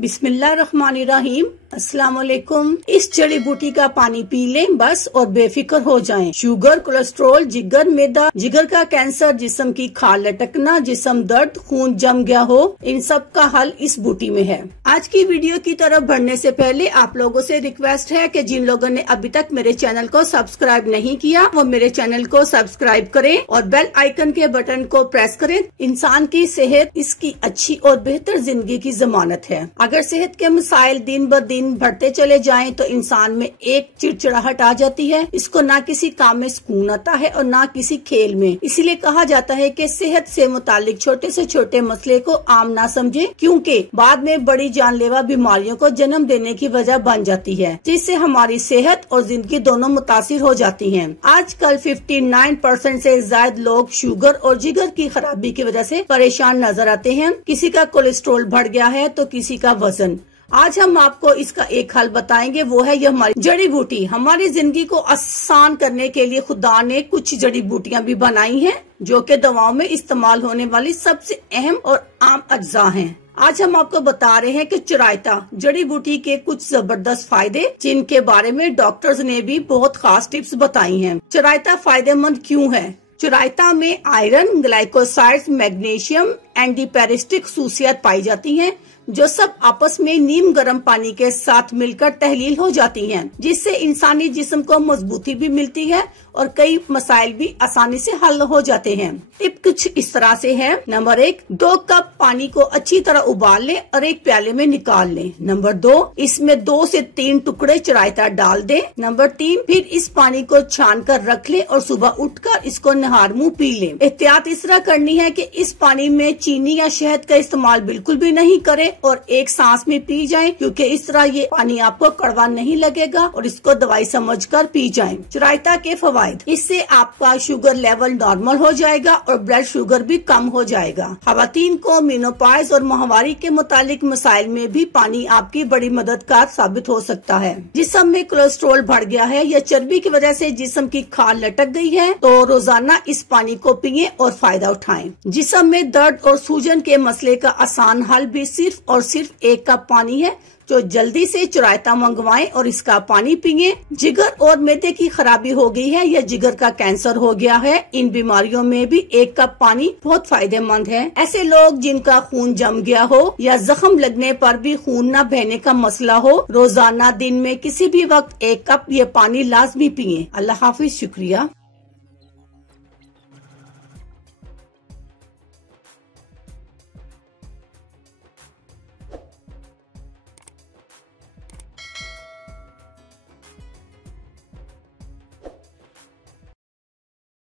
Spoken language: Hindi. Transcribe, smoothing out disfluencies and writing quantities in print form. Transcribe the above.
बिस्मिल्लाहिर्रहमानिर्रहीम। अस्सलाम वालेकुम। इस जड़ी बूटी का पानी पी लें बस और बेफिक्र हो जाएं। शुगर, कोलेस्ट्रोल, जिगर, मैदा, जिगर का कैंसर, जिस्म की खाल लटकना, जिस्म दर्द, खून जम गया हो, इन सब का हल इस बूटी में है। आज की वीडियो की तरफ बढ़ने से पहले आप लोगों से रिक्वेस्ट है कि जिन लोगों ने अभी तक मेरे चैनल को सब्सक्राइब नहीं किया वो मेरे चैनल को सब्सक्राइब करें और बेल आइकन के बटन को प्रेस करें। इंसान की सेहत इसकी अच्छी और बेहतर जिंदगी की जमानत है। अगर सेहत के मसाइल दिन ब दिन बढ़ते चले जाएं तो इंसान में एक चिड़चिड़ाहट आ जाती है। इसको ना किसी काम में सुकून आता है और ना किसी खेल में। इसीलिए कहा जाता है कि सेहत से मुतालिक छोटे से छोटे मसले को आम ना समझे, क्योंकि बाद में बड़ी जानलेवा बीमारियों को जन्म देने की वजह बन जाती है, जिससे हमारी सेहत और जिंदगी दोनों मुतासिर हो जाती हैं। आजकल 59% से ज्यादा लोग शुगर और जिगर की खराबी की वजह से परेशान नजर आते हैं। किसी का कोलेस्ट्रोल बढ़ गया है तो किसी का वजन। आज हम आपको इसका एक हल बताएंगे, वो है ये हमारी जड़ी बूटी। हमारी जिंदगी को आसान करने के लिए खुदा ने कुछ जड़ी बूटियां भी बनाई हैं, जो कि दवाओं में इस्तेमाल होने वाली सबसे अहम और आम अज्जा हैं। आज हम आपको बता रहे हैं कि चिरायता जड़ी बूटी के कुछ जबरदस्त फायदे, जिनके बारे में डॉक्टर्स ने भी बहुत खास टिप्स बताई हैं। चिरायता फायदेमंद क्यों है? चिरायता में आयरन, ग्लाइकोसाइड्स, मैग्नीशियम, एंटीपेरिस्टिक खसूसियत पाई जाती हैं, जो सब आपस में नीम गर्म पानी के साथ मिलकर तहलील हो जाती हैं, जिससे इंसानी जिस्म को मजबूती भी मिलती है और कई मसाइल भी आसानी से हल हो जाते हैं। टिप कुछ इस तरह से है। नंबर 1, 2 कप पानी को अच्छी तरह उबाल लें और एक प्याले में निकाल लें। नंबर 2, इसमें 2 से 3 टुकड़े चिरायता डाल दें। नंबर 3, फिर इस पानी को छान कर रख लें और सुबह उठकर इसको नहार मुंह पी लें। एहतियात इस तरह करनी है कि इस पानी में चीनी या शहद का इस्तेमाल बिल्कुल भी नहीं करें और एक सांस में पी जाएं, क्योंकि इस तरह ये पानी आपको कड़वा नहीं लगेगा और इसको दवाई समझकर पी जाएं। चिरायता के फवाइद: इससे आपका शुगर लेवल नॉर्मल हो जाएगा और ब्लड शुगर भी कम हो जाएगा। खवातीन को मेनोपॉज और माहवारी के मुतालिक मसाइल में भी पानी आपकी बड़ी मददगार साबित हो सकता है। जिस्म में कोलेस्ट्रोल बढ़ गया है या चर्बी की वजह से जिस्म की खाल लटक गई है तो रोजाना इस पानी को पिए और फायदा उठाएं। जिस्म में दर्द और सूजन के मसले का आसान हल भी सिर्फ और सिर्फ 1 कप पानी है, जो जल्दी से चिरायता मंगवाएं और इसका पानी पिए। जिगर और मैदे की खराबी हो गई है या जिगर का कैंसर हो गया है, इन बीमारियों में भी 1 कप पानी बहुत फायदेमंद है। ऐसे लोग जिनका खून जम गया हो या जख्म लगने पर भी खून न बहने का मसला हो, रोजाना दिन में किसी भी वक्त 1 कप ये पानी लाजमी पिए। अल्लाह हाफिज। शुक्रिया।